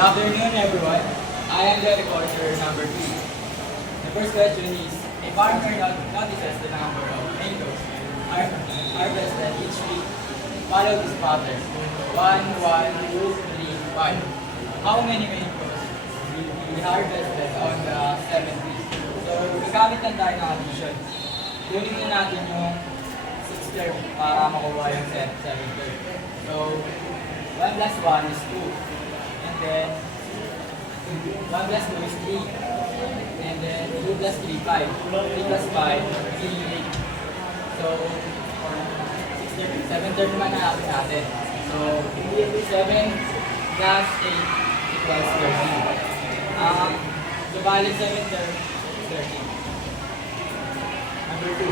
afternoon, everyone. I am the recorder number 2. The first question is, a farmer notices the number of mangoes harvested each week. Follow this pattern. 1, 1, 2, 3, 5. How many mangoes will be harvested on the 7th week? So, gagamit lang tayo ng addition. Kunin na natin yung 6th term para makuha yung 7th term. So, 1 plus 1 is 2. And then, 1 plus 2 is 3. And then, 2 plus 3, 5. 3 plus 5, 3, 8. So, 7 term naman natin natin. So, 7 plus 8 equals 13. So, balik 7 term is 13. Number 2.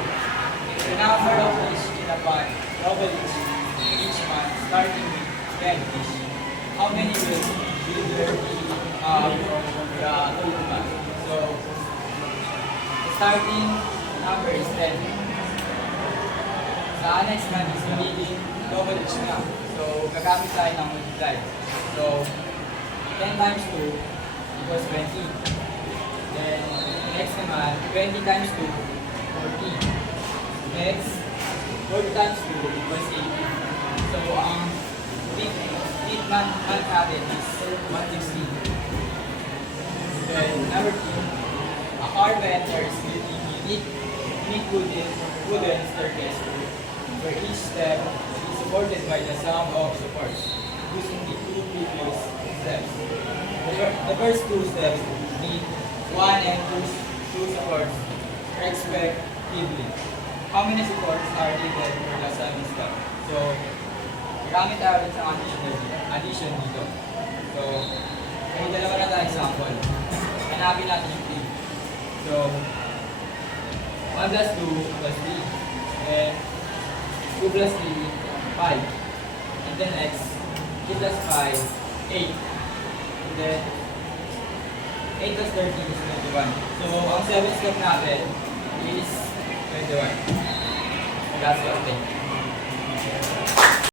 The number of fish in a pond double each month starting with 10 fish. How many will there be the total month? So, the starting number is 10. Sa next month is magiging double each na. So, gagamit tayo ng multiply. So, 10 times 2 equals 20. Then, next naman, 20 times 2, 40. Next, 40 times 2 equals 80. So, ang fifth month natin is 160. Then, number 2, a carpenter is building unique wooden staircase where each step is supported by the sum of supports using the 2 previous steps. The first 2 steps need 1 and 2 supports respectively. How many supports are needed for the 7th step? So, gamit tayo ulit sa addition dito. So, may dalawa na tayo example. Hanapin natin yung 3. So, 1 plus 2 plus 3. And 2 plus 3, 5. And then next, 3 plus 5, 8. And then, 8 plus 13 is 21. So, ang 7th step natin is 21. That's what I think.